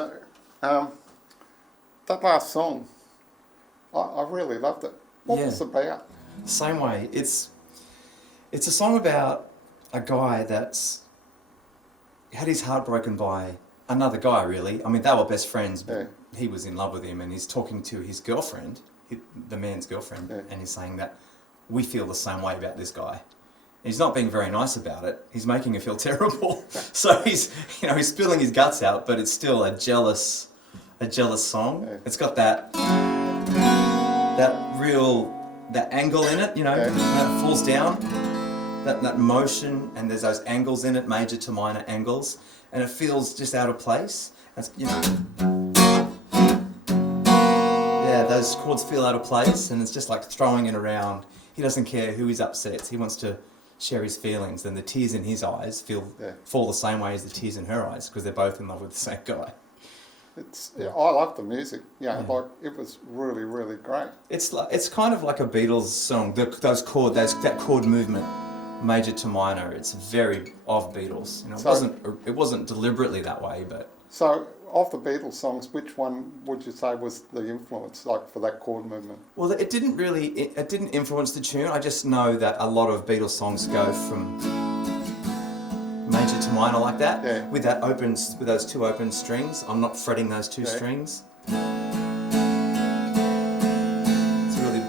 So, um, that last song, I really loved it. What was it about? Same way. It's a song about a guy that's had his heart broken by another guy, really. I mean, they were best friends, but he was in love with him, and he's talking to his girlfriend, the man's girlfriend, and he's saying that we feel the same way about this guy. He's not being very nice about it. He's making her feel terrible. So he's spilling his guts out, but it's still a jealous song. Yeah. It's got that angle in it, when it falls down, that motion, and there's those angles in it, major to minor angles, and it feels just out of place. It's, those chords feel out of place, and it's just like throwing it around. He doesn't care who he's upsets. He wants to share his feelings, and the tears in his eyes fall the same way as the tears in her eyes, because they're both in love with the same guy. I love the music. Like it was really, really great. It's kind of like a Beatles song. That chord movement, major to minor. It's very of Beatles. It wasn't deliberately that way, but. So, of the Beatles songs, which one would you say was the influence, like for that chord movement? Well, it didn't influence the tune. I just know that a lot of Beatles songs go from major to minor like that, with those two open strings. I'm not fretting those two strings. It's a really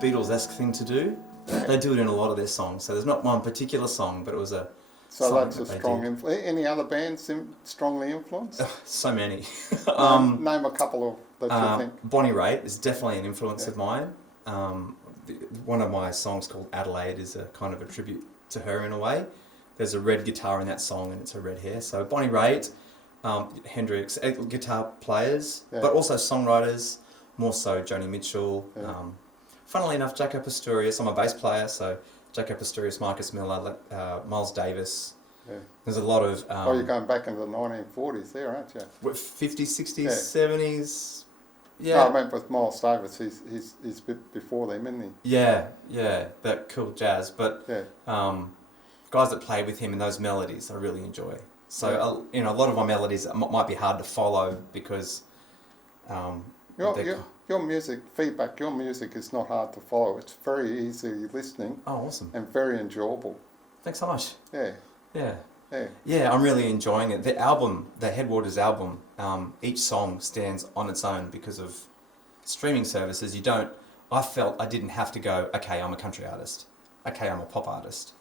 Beatles-esque thing to do. They do it in a lot of their songs. So there's not one particular song, but it was a. So that's a strong influence. Any other bands strongly influenced? So many. Name a couple of that you think. Bonnie Raitt is definitely an influence of mine. One of my songs called Adelaide is a kind of a tribute to her in a way. There's a red guitar in that song, and it's her red hair. So Bonnie Raitt, Hendrix, guitar players, but also songwriters, more so Joni Mitchell. Funnily enough, Jaco Pastorius, I'm a bass player, so Jaco Pastorius, Marcus Miller, Miles Davis. There's a lot of... you're going back into the 1940s there, aren't you? 50s, 60s, 70s... Yeah. No, I meant with Miles Davis, he's a bit before them, isn't he? Yeah, that cool jazz. But guys that play with him in those melodies, I really enjoy. So, a lot of my melodies might be hard to follow because... Your music is not hard to follow. It's very easy listening. Oh, awesome. And very enjoyable. Thanks so much. Yeah, I'm really enjoying it. The album, the Headwaters album, each song stands on its own because of streaming services. I felt I didn't have to go, okay, I'm a country artist. Okay, I'm a pop artist.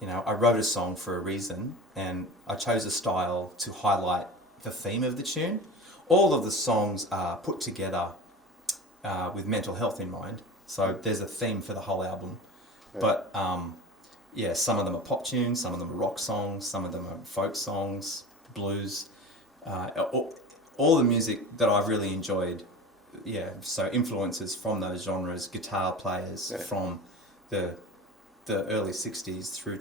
I wrote a song for a reason, and I chose a style to highlight the theme of the tune. All of the songs are put together with mental health in mind. So there's a theme for the whole album. But some of them are pop tunes, some of them are rock songs, some of them are folk songs, blues. All the music that I've really enjoyed. So influences from those genres, guitar players from the early 60s through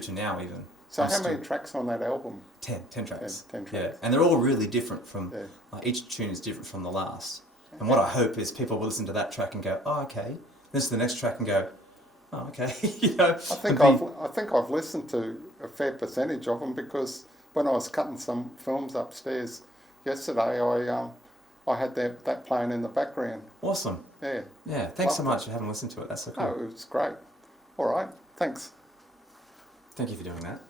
to now even. So how many tracks on that album? 10 tracks. 10 tracks. Yeah, and they're all really different from, each tune is different from the last. And what I hope is people will listen to that track and go, oh, okay. Listen to the next track and go, oh, okay. I think I've listened to a fair percentage of them because when I was cutting some films upstairs yesterday, I had that playing in the background. Awesome. Yeah. Thanks so much for having listened to it. That's so cool. Oh, it was great. All right. Thanks. Thank you for doing that.